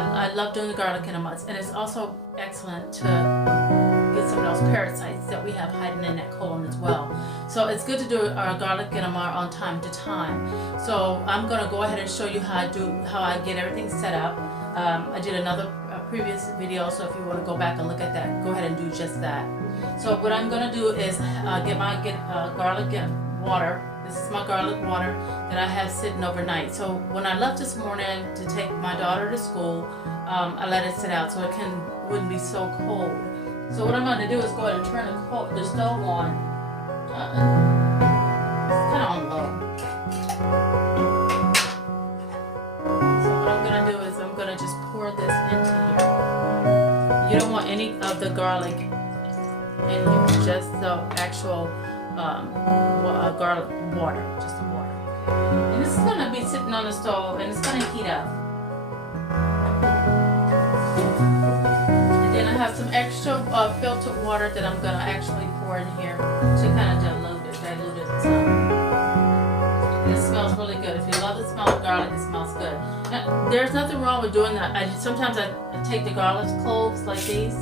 I love doing the garlic enemas, and it's also excellent to get some of those parasites that we have hiding in that colon as well. So it's good to do our garlic enema on time to time. So I'm going to go ahead and show you how I get everything set up. I did another previous video, so if you want to go back and look at that, go ahead and do just that. So what I'm going to do is get garlic water. This is my garlic water that I have sitting overnight. So when I left this morning to take my daughter to school, I let it sit out so it wouldn't be so cold. So what I'm going to do is go ahead and turn the stove on. It's kind of on low. So what I'm going to do is I'm going to just pour this into here. You don't want any of the garlic in here, just the actual garlic water, just the water. And this is going to be sitting on the stove and it's going to heat up. And then I have some extra filtered water that I'm going to actually pour in here to kind of dilute it some. And it smells really good. If you love the smell of garlic, it smells good. Now, there's nothing wrong with doing that. Sometimes I take the garlic cloves like these.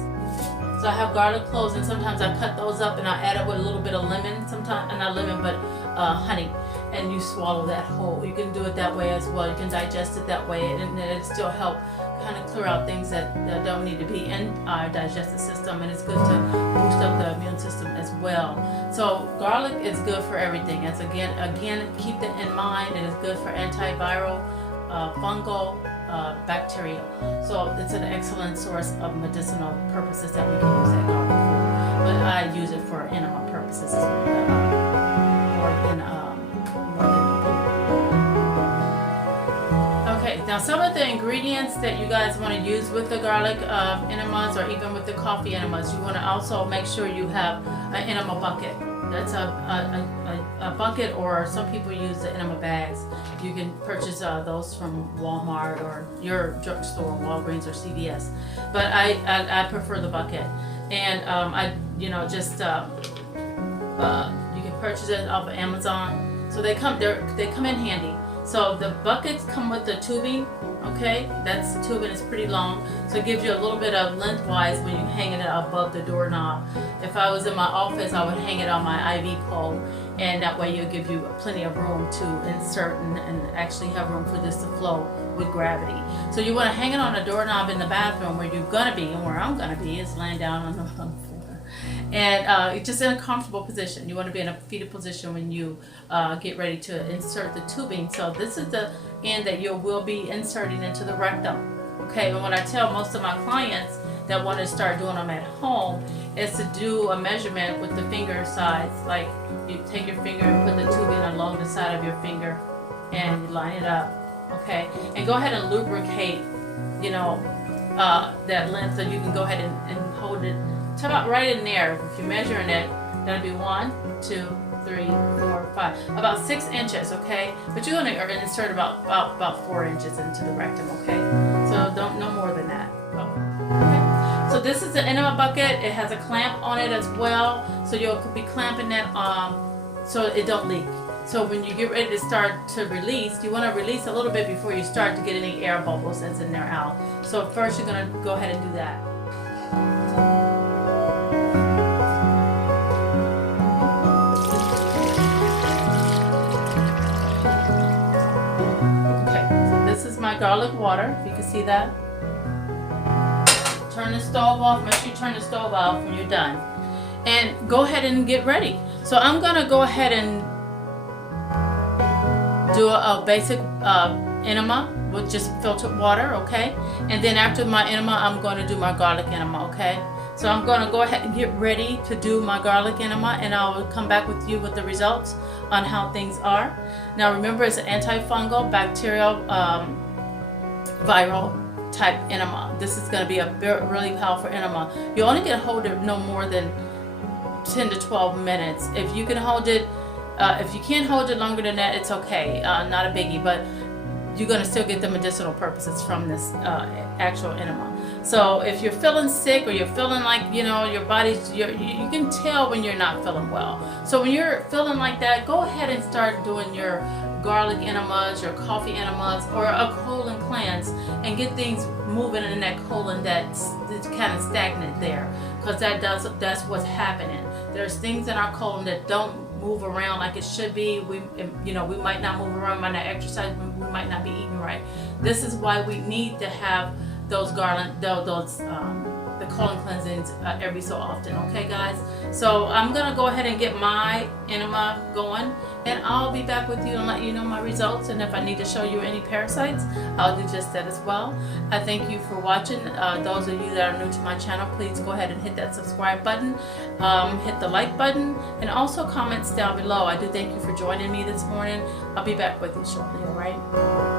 So I have garlic cloves, and sometimes I cut those up and I add it with a little bit of lemon, sometimes, not lemon, but honey, and you swallow that whole. You can do it that way as well. You can digest it that way, and it still help kind of clear out things that don't need to be in our digestive system, and it's good to boost up the immune system as well. So garlic is good for everything. It's again, keep that in mind. It is good for antiviral, fungal, bacterial. So it's an excellent source of medicinal purposes that we can use that garlic for. But I use it for enema purposes more than Okay, now some of the ingredients that you guys want to use with the garlic enemas, or even with the coffee enemas, you want to also make sure you have an enema bucket. That's a bucket, or some people use the enema bags. You can purchase those from Walmart or your drugstore, Walgreens or CVS. But I prefer the bucket, and you can purchase it off of Amazon. So they come in handy. So the buckets come with the tubing. Okay, that's the tubing is pretty long, so it gives you a little bit of lengthwise when you hang it above the doorknob. If I was in my office, I would hang it on my IV pole, and that way it'll give you plenty of room to insert and actually have room for this to flow with gravity. So you want to hang it on a doorknob in the bathroom where you're gonna be, and where I'm gonna be is laying down on the floor. And just in a comfortable position. You want to be in a fetal position when you get ready to insert the tubing. So this is the end that you will be inserting into the rectum. Okay, and what I tell most of my clients that want to start doing them at home is to do a measurement with the finger size. Like you take your finger and put the tubing along the side of your finger and you line it up. Okay, and go ahead and lubricate, that length, so you can go ahead and hold it to about right in there. If you're measuring it, that'll be 1, 2, 3, 4, 5, about 6 inches, okay? But you're going to insert about 4 inches into the rectum, okay? So no more than that. Okay. So this is the enema bucket. It has a clamp on it as well, so you'll be clamping that so it don't leak. So when you get ready to start to release, you want to release a little bit before you start to get any air bubbles that's in there out. So first you're going to go ahead and do that. My garlic water, if you can see that. Turn the stove off. Make sure you turn the stove off when you're done, and go ahead and get ready. So I'm gonna go ahead and do a basic enema with just filtered water, okay? And then after my enema, I'm going to do my garlic enema, okay? So I'm going to go ahead and get ready to do my garlic enema, and I will come back with you with the results on how things are. Now remember, it's an antifungal, bacterial, viral type enema. This is going to be a really powerful enema. You only can hold it no more than 10 to 12 minutes. If you can hold it, if you can't hold it longer than that, it's okay, not a biggie. But you're going to still get the medicinal purposes from this actual enema. So if you're feeling sick or you're feeling like, you know, your body's, you can tell when you're not feeling well. So when you're feeling like that, go ahead and start doing your garlic enemas, your coffee enemas, or a colon cleanse, and get things moving in that colon that's kind of stagnant there, because that's what's happening. There's things in our colon that don't move around like it should be. We might not move around, might not exercise, we might not be eating right. This is why we need to have those the colon cleansings every so often. Okay, guys. So I'm gonna go ahead and get my enema going, and I'll be back with you and let you know my results. And if I need to show you any parasites, I'll do just that as well. I thank you for watching. Those of you that are new to my channel, please go ahead and hit that subscribe button, hit the like button, and also comments down below. I do thank you for joining me this morning. I'll be back with you shortly. All right.